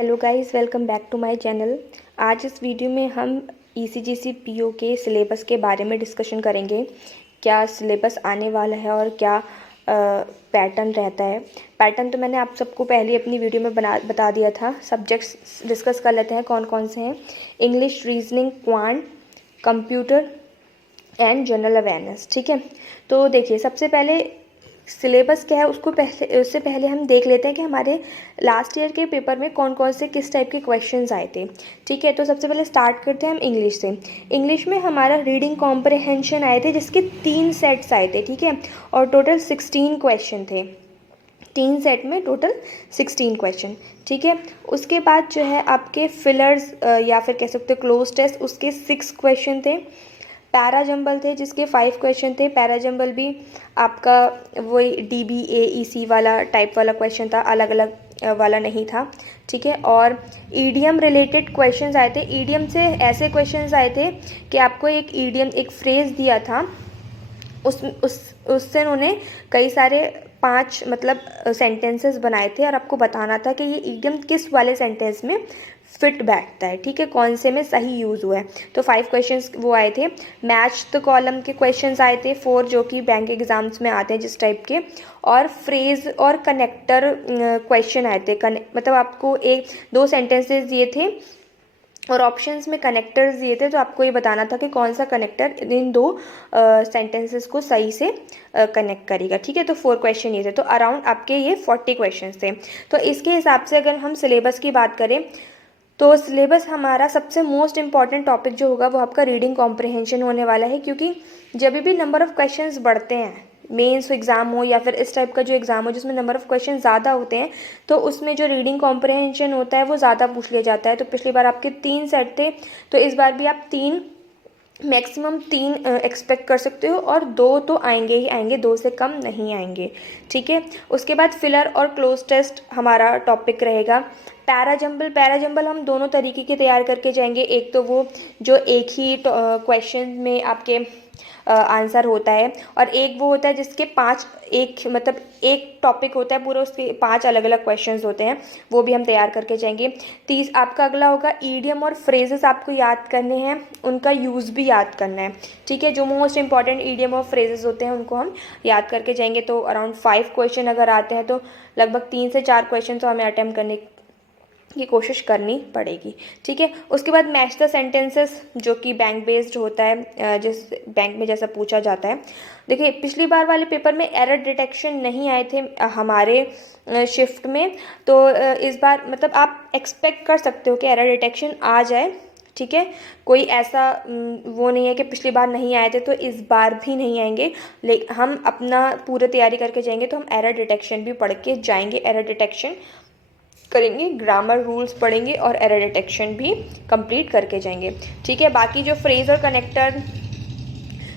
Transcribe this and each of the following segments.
Hello guys, welcome back to my channel. आज इस video में हम ईसीजीसी पीओ के सिलेबस के बारे में डिस्कशन करेंगे। क्या सिलेबस आने वाला है और क्या पैटर्न रहता है। पैटर्न तो मैंने आप सबको पहले अपनी वीडियो में बता दिया था। सब्जेक्ट्स डिस्कस कर लेते हैं कौन कौन से हैं। English, reasoning, quant, computer and general awareness. ठीक है, तो देखिए सबसे पहले सिलेबस क्या है उससे पहले हम देख लेते हैं कि हमारे लास्ट ईयर के पेपर में कौन कौन से किस टाइप के क्वेश्चंस आए थे। ठीक है, तो सबसे पहले स्टार्ट करते हैं हम इंग्लिश से। इंग्लिश में हमारा रीडिंग कॉम्प्रहेंशन आए थे जिसके 3 सेट्स आए थे। ठीक है, और टोटल 16 क्वेश्चन थे। 3 सेट में टोटल 16 क्वेश्चन। ठीक है, उसके बाद जो है आपके फिलर्स या फिर कह सकते हो क्लोज टेस्ट, उसके 6 क्वेश्चन थे। पैराजंबल थे जिसके 5 क्वेश्चन थे। पैराजंबल भी आपका वही DBA EC वाला टाइप वाला क्वेश्चन था, अलग अलग वाला नहीं था। ठीक है, और ईडियम रिलेटेड क्वेश्चंस आए थे। ईडियम से ऐसे क्वेश्चंस आए थे कि आपको एक ईडियम, एक फ्रेज़ दिया था, उससे उन्होंने कई सारे 5 मतलब सेंटेंसेस बनाए थे और आपको बताना था कि ये ईडियम किस वाले सेंटेंस में फिट बैठता है। ठीक है, कौन से में सही यूज़ हुआ है। तो 5 क्वेश्चंस वो आए थे। मैच द कॉलम के क्वेश्चंस आए थे 4, जो कि बैंक एग्जाम्स में आते हैं जिस टाइप के। और फ्रेज और कनेक्टर क्वेश्चन आए थे। मतलब आपको 1-2 सेंटेंसेस दिए थे और ऑप्शंस में कनेक्टर्स दिए थे, तो आपको ये बताना था कि कौन सा कनेक्टर इन 2 सेंटेंसेस को सही से कनेक्ट करेगा। ठीक है, तो 4 क्वेश्चन ये थे। तो अराउंड आपके ये 40 क्वेश्चन थे। तो इसके हिसाब से अगर हम सिलेबस की बात करें तो सिलेबस हमारा सबसे मोस्ट इंपॉर्टेंट टॉपिक जो होगा वो आपका रीडिंग कॉम्प्रहेंशन होने वाला है, क्योंकि जब भी नंबर ऑफ़ क्वेश्चंस बढ़ते हैं, मेंस एग्ज़ाम हो या फिर इस टाइप का जो एग्ज़ाम हो जिसमें नंबर ऑफ़ क्वेश्चन ज़्यादा होते हैं, तो उसमें जो रीडिंग कॉम्प्रहेंशन होता है वो ज़्यादा पूछ लिया जाता है। तो पिछली बार आपके 3 सेट थे, तो इस बार भी आप 3, मैक्सिमम 3 एक्सपेक्ट कर सकते हो, और 2 तो आएंगे ही आएंगे, 2 से कम नहीं आएंगे। ठीक है, उसके बाद फिलर और क्लोज टेस्ट हमारा टॉपिक रहेगा। पैराजंबल हम दोनों तरीके के तैयार करके जाएंगे। एक तो वो जो एक ही क्वेश्चन में आपके आंसर होता है, और एक वो होता है जिसके 5, एक मतलब एक टॉपिक होता है पूरा, उसके 5 अलग अलग क्वेश्चंस होते हैं, वो भी हम तैयार करके जाएंगे। 30 आपका अगला होगा ईडियम और फ्रेजेस आपको याद करने हैं, उनका यूज़ भी याद करना है। ठीक है, जो मोस्ट इंपॉर्टेंट ईडियम और फ्रेजेस होते हैं उनको हम याद करके जाएंगे। तो अराउंड 5 क्वेश्चन अगर आते हैं तो लगभग 3 से 4 क्वेश्चन तो हमें अटैम्प्ट करने की कोशिश करनी पड़ेगी। ठीक है, उसके बाद मैच द सेंटेंसेस, जो कि बैंक बेस्ड होता है, जिस बैंक में जैसा पूछा जाता है। देखिए पिछली बार वाले पेपर में एरर डिटेक्शन नहीं आए थे हमारे शिफ्ट में, तो इस बार मतलब आप एक्सपेक्ट कर सकते हो कि एरर डिटेक्शन आ जाए। ठीक है, कोई ऐसा वो नहीं है कि पिछली बार नहीं आए थे तो इस बार भी नहीं आएंगे, लेकिन हम अपना पूरी तैयारी करके जाएंगे, तो हम एरर डिटेक्शन भी पढ़ के जाएंगे, एरर डिटेक्शन करेंगे, ग्रामर रूल्स पढ़ेंगे और एरर डिटेक्शन भी कंप्लीट करके जाएंगे। ठीक है, बाकी जो फ्रेज और कनेक्टर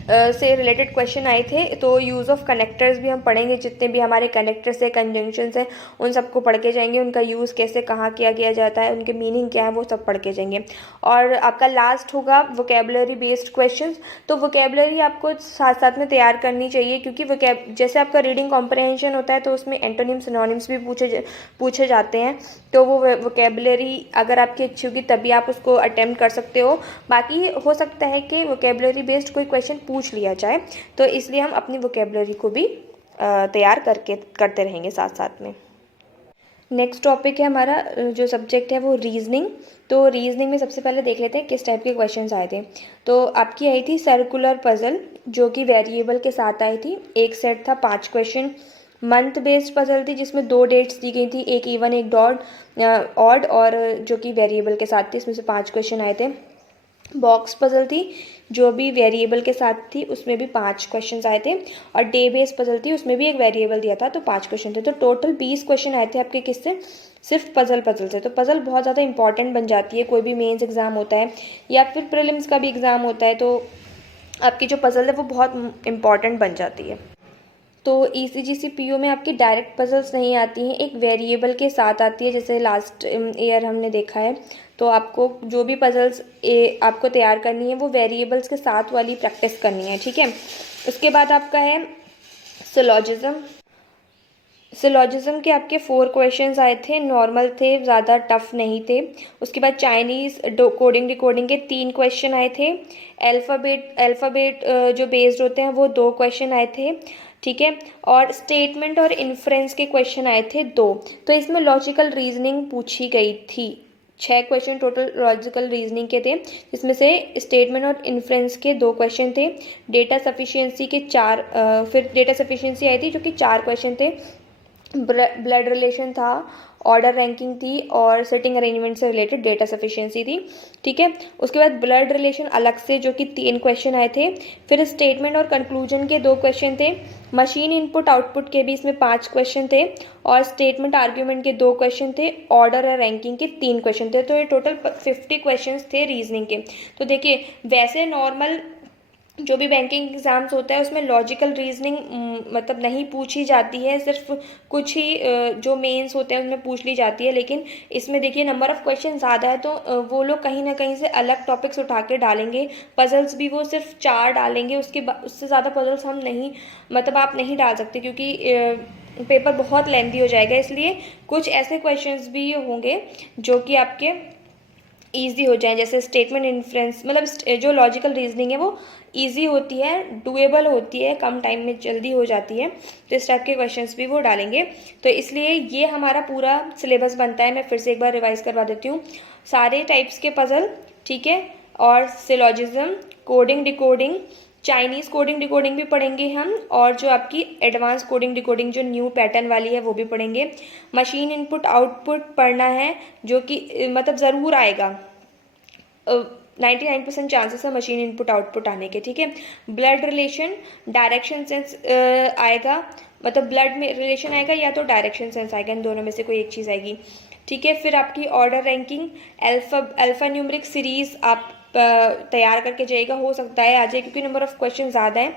से रिलेटेड क्वेश्चन आए थे, तो यूज़ ऑफ कनेक्टर्स भी हम पढ़ेंगे। जितने भी हमारे कनेक्टर्स है, कंजंक्शंस हैं, उन सबको पढ़ के जाएंगे। उनका यूज़ कैसे कहाँ किया जाता है, उनके मीनिंग क्या है, वो सब पढ़ के जाएंगे। और आपका लास्ट होगा वोकेबलरी बेस्ड क्वेश्चंस। तो वोकेबलरी आपको साथ साथ में तैयार करनी चाहिए, क्योंकि जैसे आपका रीडिंग कॉम्प्रहेंशन होता है तो उसमें एंटोनिम्स सिनोनिम्स भी पूछे जाते हैं। तो वो वोकेबलरी अगर आपकी अच्छी होगी तभी आप उसको अटेम्प्ट कर सकते हो। बाकी हो सकता है कि वोकेबलरी बेस्ड कोई क्वेश्चन पूछ लिया जाए, तो इसलिए हम अपनी वोकेबलरी को भी तैयार करते रहेंगे साथ साथ में। नेक्स्ट टॉपिक है हमारा, जो सब्जेक्ट है वो रीजनिंग। तो रीजनिंग में सबसे पहले देख लेते हैं किस टाइप के क्वेश्चंस आए थे। तो आपकी आई थी सर्कुलर पजल, जो कि वेरिएबल के साथ आई थी। एक सेट था 5 क्वेश्चन। मंथ बेस्ड पजल थी जिसमें 2 डेट्स दी गई थी, एक इवन एक ऑड, और जो कि वेरिएबल के साथ थी, इसमें से 5 क्वेश्चन आए थे। बॉक्स पजल थी जो भी वेरिएबल के साथ थी, उसमें भी 5 क्वेश्चंस आए थे। और डे बेस्ड पजल थी, उसमें भी एक वेरिएबल दिया था, तो 5 क्वेश्चन थे। तो टोटल 20 क्वेश्चन आए थे आपके किससे, सिर्फ पजल से। तो पजल बहुत ज़्यादा इंपॉर्टेंट बन जाती है, कोई भी मेंस एग्जाम होता है या फिर प्रीलिम्स का भी एग्ज़ाम होता है, तो आपकी जो पजल है वो बहुत इंपॉर्टेंट बन जाती है। तो ईसीजीसी पीओ में आपकी डायरेक्ट पजल्स नहीं आती हैं, एक वेरिएबल के साथ आती है, जैसे लास्ट ईयर हमने देखा है। तो आपको जो भी पजल्स आपको तैयार करनी है वो वेरिएबल्स के साथ वाली प्रैक्टिस करनी है। ठीक है, उसके बाद आपका है सिलॉजिज्म। सिलॉजिज्म के आपके 4 क्वेश्चंस आए थे, नॉर्मल थे, ज़्यादा टफ नहीं थे। उसके बाद चाइनीज़ कोडिंग डिकोडिंग के 3 क्वेश्चन आए थे। अल्फ़ाबेट जो बेस्ड होते हैं वो 2 क्वेश्चन आए थे, ठीक है। और स्टेटमेंट और इन्फ्रेंस के क्वेश्चन आए थे 2। तो इसमें लॉजिकल रीजनिंग पूछी गई थी। 6 क्वेश्चन टोटल लॉजिकल रीजनिंग के थे, जिसमें से स्टेटमेंट और इन्फ्रेंस के 2 क्वेश्चन थे। डेटा सफिशिएंसी के 4 फिर डेटा सफिशिएंसी आई थी जो कि 4 क्वेश्चन थे। ब्लड रिलेशन था, ऑर्डर रैंकिंग थी और सिटिंग अरेंजमेंट से रिलेटेड डेटा सफिशिएंसी थी, ठीक है। उसके बाद ब्लड रिलेशन अलग से जो कि 3 क्वेश्चन आए थे। फिर स्टेटमेंट और कंक्लूजन के 2 क्वेश्चन थे। मशीन इनपुट आउटपुट के भी इसमें 5 क्वेश्चन थे और स्टेटमेंट आर्ग्यूमेंट के 2 क्वेश्चन थे। ऑर्डर और रैंकिंग के 3 क्वेश्चन थे। तो ये टोटल 50 क्वेश्चन थे रीजनिंग के। तो देखिए, वैसे नॉर्मल जो भी बैंकिंग एग्ज़ाम्स होता है उसमें लॉजिकल रीजनिंग मतलब नहीं पूछी जाती है, सिर्फ कुछ ही जो मेंस होते हैं उसमें पूछ ली जाती है। लेकिन इसमें देखिए नंबर ऑफ़ क्वेश्चन ज़्यादा है, तो वो लोग कहीं ना कहीं से अलग टॉपिक्स उठा के डालेंगे। पजल्स भी वो सिर्फ 4 डालेंगे, उससे ज़्यादा पजल्स हम नहीं, मतलब आप नहीं डाल सकते, क्योंकि पेपर बहुत लेंथी हो जाएगा। इसलिए कुछ ऐसे क्वेश्चंस भी होंगे जो कि आपके ईजी हो जाए, जैसे स्टेटमेंट इन्फ्रेंस, मतलब जो लॉजिकल रीजनिंग है वो ईजी होती है, डुएबल होती है, कम टाइम में जल्दी हो जाती है। तो इस टाइप के क्वेश्चंस भी वो डालेंगे। तो इसलिए ये हमारा पूरा सिलेबस बनता है। मैं फिर से एक बार रिवाइज करवा देती हूँ। सारे टाइप्स के पजल, ठीक है, और syllogism, coding decoding, Chinese coding decoding भी पढ़ेंगे हम, और जो आपकी एडवांस कोडिंग डिकोडिंग जो न्यू पैटर्न वाली है वो भी पढ़ेंगे। मशीन इनपुट आउटपुट पढ़ना है, जो कि मतलब ज़रूर आएगा। 99% चांसेस है मशीन इनपुट आउटपुट आने के, ठीक है। ब्लड रिलेशन, डायरेक्शन सेंस आएगा, मतलब ब्लड में रिलेशन आएगा या तो डायरेक्शन सेंस आएगा, इन दोनों में से कोई एक चीज़ आएगी, ठीक है। फिर आपकी order ranking, alpha numeric series आप तैयार करके जाइएगा, हो सकता है आ जाए क्योंकि नंबर ऑफ क्वेश्चन ज़्यादा है,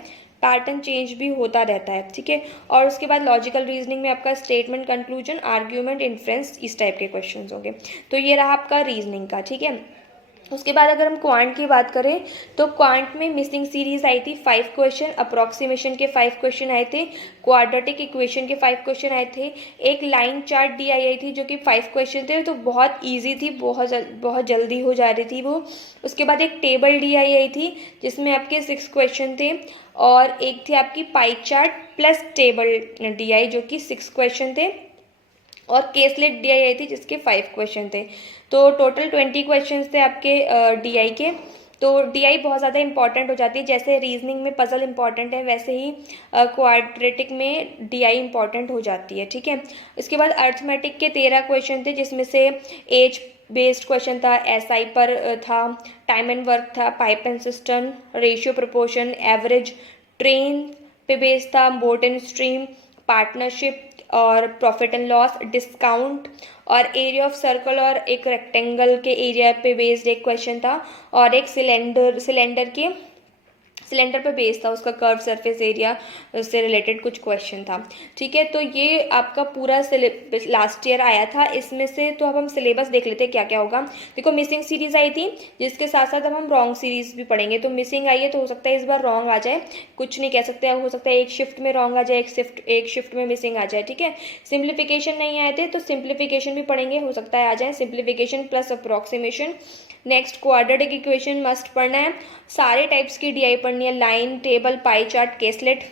पैटर्न चेंज भी होता रहता है, ठीक है। और उसके बाद लॉजिकल रीजनिंग में आपका स्टेटमेंट, कंक्लूजन, आर्ग्यूमेंट, इन्फ्रेंस, इस टाइप के क्वेश्चंस होंगे। तो ये रहा आपका रीजनिंग का, ठीक है। उसके बाद अगर हम क्वांट की बात करें तो क्वांट में मिसिंग सीरीज आई थी 5 क्वेश्चन, अप्रॉक्सीमेशन के 5 क्वेश्चन आए थे, क्वाड्रेटिक इक्वेशन के 5 क्वेश्चन आए थे, एक लाइन चार्ट डी आई थी जो कि 5 क्वेश्चन थे, तो बहुत इजी थी, बहुत जल्दी हो जा रही थी वो। उसके बाद एक टेबल डी आई थी जिसमें आपके 6 क्वेश्चन थे, और एक थी आपकी pie chart plus table D I जो कि 6 क्वेश्चन थे, और केसलेट डी आई थी जिसके 5 क्वेश्चन थे। तो टोटल 20 क्वेश्चन थे आपके डी आई के। तो डी आई बहुत ज़्यादा इंपॉर्टेंट हो जाती है, जैसे रीजनिंग में पजल इंपॉर्टेंट है वैसे ही क्वाड्रेटिक में डी आई इंपॉर्टेंट हो जाती है, ठीक है। इसके बाद अर्थमेटिक के 13 क्वेश्चन थे, जिसमें से एज बेस्ड क्वेश्चन था, एस आई पर था, टाइम एंड वर्क था, pipe and system, ratio proportion, average, train पे बेस्ड था, बोट एंड स्ट्रीम, पार्टनरशिप और प्रॉफिट एंड लॉस, डिस्काउंट, और एरिया ऑफ सर्कल और एक रेक्टेंगल के एरिया पे बेस्ड एक क्वेश्चन था, और एक सिलेंडर पे बेस्ड था, उसका कर्व सरफेस एरिया से रिलेटेड कुछ क्वेश्चन था, ठीक है। तो ये आपका पूरा सिलेबस लास्ट ईयर आया था। इसमें से तो अब हम सिलेबस देख लेते हैं क्या क्या होगा। देखो, मिसिंग सीरीज आई थी, जिसके साथ साथ अब हम रॉन्ग सीरीज भी पढ़ेंगे। तो मिसिंग आई है तो हो सकता है इस बार रॉन्ग आ जाए, कुछ नहीं कह सकते, हो सकता है एक शिफ्ट में रॉन्ग आ जाए, एक शिफ्ट में मिसिंग आ जाए, ठीक है। सिंप्लीफिकेशन नहीं आए थे तो सिंप्लीफिकेशन भी पढ़ेंगे, हो सकता है आ जाए, simplification plus approximation. Next quadratic equation must पढ़ना है, सारे टाइप्स की डीआई पढ़नी है, line, table, pie chart, caselet,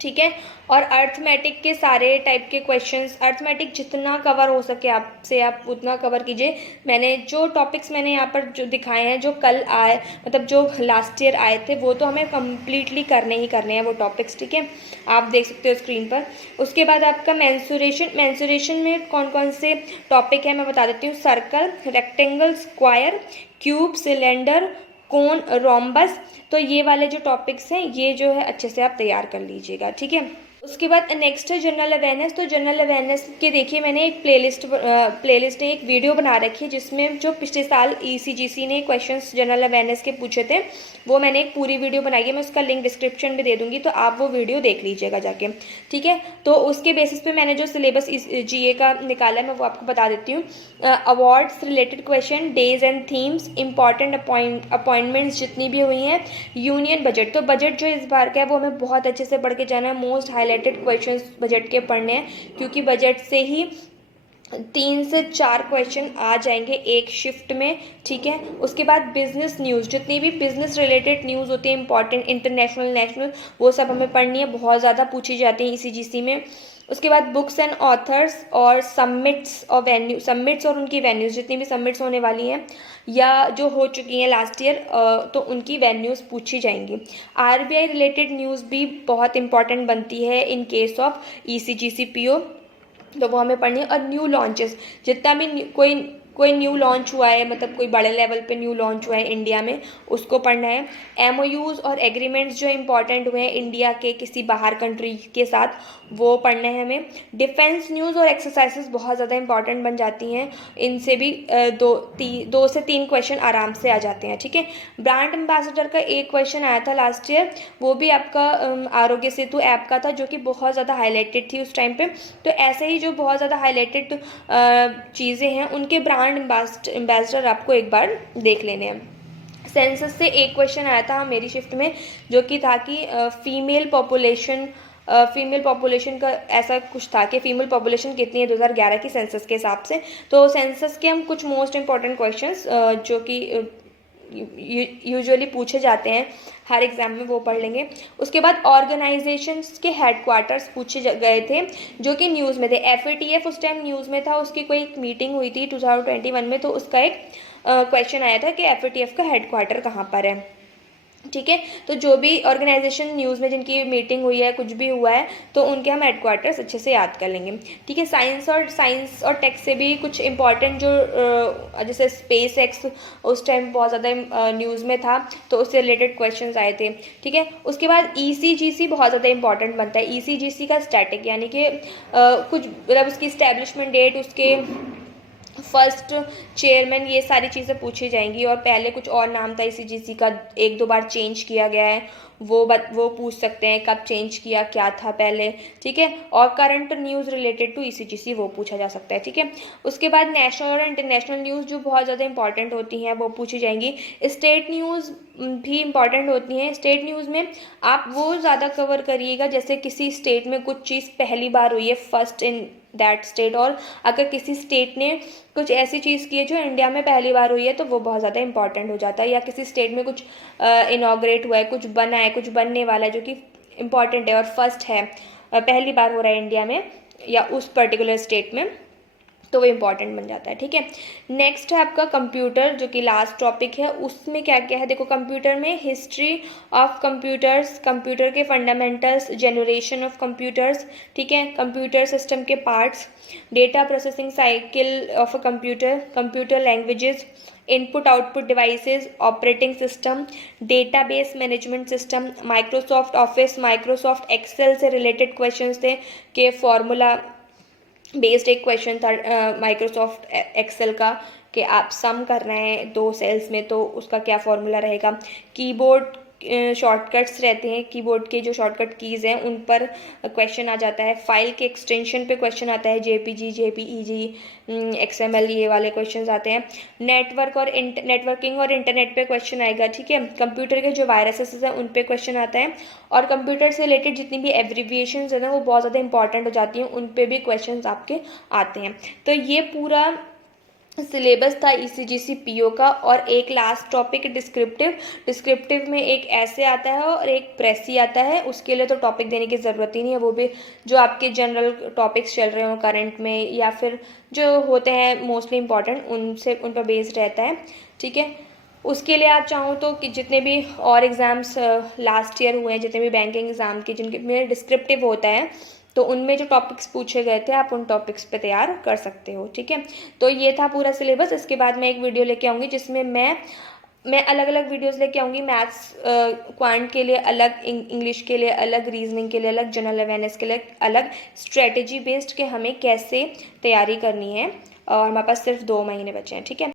ठीक है। और अर्थमेटिक के सारे टाइप के क्वेश्चंस, अर्थमेटिक जितना कवर हो सके आपसे आप उतना कवर कीजिए। मैंने जो टॉपिक्स मैंने यहाँ पर जो दिखाए हैं, जो कल आए, मतलब जो लास्ट ईयर आए थे, वो तो हमें कम्प्लीटली करने ही करने हैं वो टॉपिक्स, ठीक है। आप देख सकते हो स्क्रीन पर। उसके बाद आपका मेंसुरेशन में कौन कौन से टॉपिक है मैं बता देती हूँ। Circle, rectangle, square, cube, cylinder, cone, rhombus. तो ये वाले जो टॉपिक्स हैं ये जो है अच्छे से आप तैयार कर लीजिएगा, ठीक है। उसके बाद नेक्स्ट है जनरल अवेयरनेस। तो जनरल अवेयरनेस के देखिए मैंने एक प्लेलिस्ट एक वीडियो बना रखी है, जिसमें जो पिछले साल ईसीजीसी ने क्वेश्चंस जनरल अवेयरनेस के पूछे थे वो मैंने एक पूरी वीडियो बनाई है, मैं उसका लिंक डिस्क्रिप्शन में दे दूंगी, तो आप वो वीडियो देख लीजिएगा जाके, ठीक है। तो उसके बेसिस पे मैंने जो सिलेबस जीए का निकाला है मैं वो आपको बता देती हूँ। Awards related question, days and themes, important appointments जितनी भी हुई हैं, यूनियन बजट। तो बजट जो इस बार का है वो हमें बहुत अच्छे से पढ़ के जाना है, most highlight highlighted questions budget के पढ़ने हैं, क्योंकि बजट से ही 3 से 4 क्वेश्चन आ जाएंगे एक शिफ्ट में, ठीक है। उसके बाद बिजनेस न्यूज़, जितनी भी बिजनेस रिलेटेड न्यूज़ होती है इंपॉर्टेंट, इंटरनेशनल नेशनल, वो सब हमें पढ़नी है, बहुत ज़्यादा पूछी जाती है ECGC में। उसके बाद बुक्स एंड ऑथर्स और समिट्स और वेन्यू, समिट्स और उनकी वेन्यूज़, जितनी भी समिट्स होने वाली हैं या जो हो चुकी हैं लास्ट ईयर, तो उनकी वेन्यूज़ पूछी जाएंगी। RBI रिलेटेड न्यूज़ भी बहुत इंपॉर्टेंट बनती है in case of ECGC PO, तो वो हमें पढ़नी है। और न्यू लॉन्चेस, जितना भी कोई न्यू लॉन्च हुआ है, मतलब कोई बड़े लेवल पे न्यू लॉन्च हुआ है इंडिया में, उसको पढ़ना है। MOUs और एग्रीमेंट्स जो इंपॉर्टेंट हुए हैं इंडिया के किसी बाहर कंट्री के साथ, वो पढ़ना है हमें। डिफेंस न्यूज़ और एक्सरसाइजेस बहुत ज़्यादा इंपॉर्टेंट बन जाती हैं, इनसे भी 2 से 3 क्वेश्चन आराम से आ जाते हैं, ठीक है। ब्रांड एम्बेसडर का एक क्वेश्चन आया था लास्ट ईयर, वो भी आपका आरोग्य सेतु ऐप का था, जो कि बहुत ज़्यादा हाईलाइटेड थी उस टाइम पे। तो ऐसे ही जो बहुत ज़्यादा हाईलाइटेड चीज़ें हैं, उनके ब्रांड एम्बेसडर आपको एक बार देख लेने हैं। सेंसस से एक क्वेश्चन आया था मेरी शिफ्ट में, जो कि था कि फीमेल पॉपुलेशन का ऐसा कुछ था कि फीमेल पॉपुलेशन कितनी है 2011 की सेंसस के हिसाब से। तो सेंसस के हम कुछ मोस्ट इंपॉर्टेंट क्वेश्चंस जो कि यूजुअली पूछे जाते हैं हर एग्ज़ाम में, वो पढ़ लेंगे। उसके बाद ऑर्गेनाइजेशंस के हेडक्वार्टर्स पूछे गए थे, जो कि न्यूज़ में थे। FATF उस टाइम न्यूज़ में था, उसकी कोई मीटिंग हुई थी 2021 में, तो उसका एक क्वेश्चन आया था कि FATF का हेडक्वार्टर कहाँ पर है, ठीक है। तो जो भी ऑर्गेनाइजेशन न्यूज़ में जिनकी मीटिंग हुई है, कुछ भी हुआ है, तो उनके हम हेडक्वार्टर्स अच्छे से याद कर लेंगे, ठीक है। साइंस और टेक से भी कुछ इंपॉर्टेंट जो जैसे SpaceX उस टाइम बहुत ज़्यादा न्यूज़ में था, तो उससे रिलेटेड क्वेश्चंस आए थे, ठीक है। उसके बाद ECGC बहुत ज़्यादा इंपॉर्टेंट बनता है। ECGC का स्टैटिक, यानी कि कुछ मतलब उसकी इस्टेब्लिशमेंट डेट, उसके फर्स्ट चेयरमैन, ये सारी चीज़ें पूछी जाएंगी। और पहले कुछ और नाम था ECGC का, 1-2 बार चेंज किया गया है, वो पूछ सकते हैं कब चेंज किया, क्या था पहले, ठीक है। और current news related to ECGC वो पूछा जा सकता है, ठीक है। उसके बाद नेशनल और इंटरनेशनल न्यूज़ जो बहुत ज़्यादा इंपॉर्टेंट होती हैं, वो पूछी जाएंगी। स्टेट न्यूज़ भी इंपॉर्टेंट होती हैं। स्टेट न्यूज़ में आप वो ज़्यादा कवर करिएगा जैसे किसी स्टेट में कुछ चीज़ पहली बार हुई है, फर्स्ट इन दैट स्टेट, और अगर किसी स्टेट ने कुछ ऐसी चीज़ की है जो इंडिया में पहली बार हुई है, तो वो बहुत ज़्यादा इंपॉर्टेंट हो जाता है। या किसी स्टेट में कुछ इनॉग्रेट हुआ है, कुछ बना है, कुछ बनने वाला है, जो कि इम्पॉर्टेंट है और फर्स्ट है, पहली बार हो रहा है इंडिया में या उस पर्टिकुलर स्टेट में, तो वो इम्पॉर्टेंट बन जाता है, ठीक है। नेक्स्ट है आपका कंप्यूटर, जो कि लास्ट टॉपिक है। उसमें क्या क्या है, देखो कंप्यूटर में हिस्ट्री ऑफ कंप्यूटर्स, कंप्यूटर के फंडामेंटल्स, जनरेशन ऑफ कंप्यूटर्स, ठीक है, कंप्यूटर सिस्टम के parts, data processing cycle of a computer, computer languages, input output devices, operating system, database management system, Microsoft Office, Microsoft Excel से related questions थे कि formula based एक question था Microsoft Excel का, कि आप सम कर रहे हैं 2 सेल्स में, तो उसका क्या फॉर्मूला रहेगा। कीबोर्ड शॉर्टकट्स रहते हैं, कीबोर्ड के जो शॉर्टकट कीज़ हैं उन पर क्वेश्चन आ जाता है। फाइल के एक्सटेंशन पे क्वेश्चन आता है, JPG, JPEG, XML, ये वाले क्वेश्चंस आते हैं। नेटवर्किंग और इंटरनेट पे क्वेश्चन आएगा, ठीक है। कंप्यूटर के जो वायरसेस हैं उन पे क्वेश्चन आता है। और कंप्यूटर से रिलेटेड जितनी भी एब्रीविएशंस है ना, वो बहुत ज़्यादा इंपॉर्टेंट हो जाती हैं, उन पे भी क्वेश्चन आपके आते हैं। तो ये पूरा सिलेबस था ECGC PO का। और एक लास्ट टॉपिक डिस्क्रिप्टिव में एक ऐसे आता है और एक प्रेसी आता है, उसके लिए तो टॉपिक देने की ज़रूरत ही नहीं है, वो भी जो आपके जनरल टॉपिक्स चल रहे हो करंट में या फिर जो होते हैं मोस्टली इंपॉर्टेंट, उन पर बेस्ड रहता है, ठीक है। उसके लिए आप चाहो तो कि जितने भी और एग्ज़ाम्स लास्ट ईयर हुए हैं, जितने भी बैंकिंग एग्ज़ाम के जिनके में डिस्क्रिप्टिव होता है, तो उनमें जो टॉपिक्स पूछे गए थे आप उन टॉपिक्स पे तैयार कर सकते हो, ठीक है। तो ये था पूरा सिलेबस। इसके बाद मैं एक वीडियो लेके आऊँगी जिसमें मैं अलग अलग वीडियोस लेके आऊँगी। मैथ्स क्वांट के लिए अलग, इंग्लिश के लिए अलग, रीजनिंग के लिए अलग, जनरल अवेयरनेस के लिए अलग, स्ट्रेटजी बेस्ड के हमें कैसे तैयारी करनी है। और हमारे पास सिर्फ 2 महीने बचे हैं, ठीक है।